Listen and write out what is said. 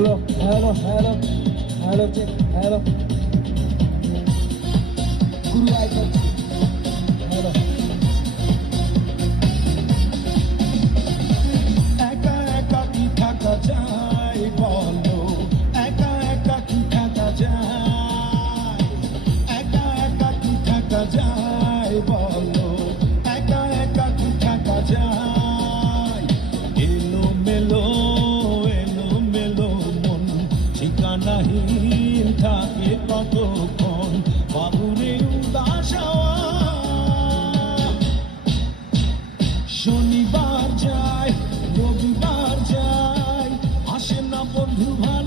Hello hello hello hello check hello গুরু icon hello একা একা কি থাকা যায় বলো, একা একা কি থাকা যায়, একা একা কি থাকা যায় বলো, একা একা কি থাকা যায়। এলো মেলো মন ঠিকানাহীন থাকে কতক্ষণ, বাবুরে উদাস শনিবার যায় রবিবার যায়, আসে না বন্ধু ভাই।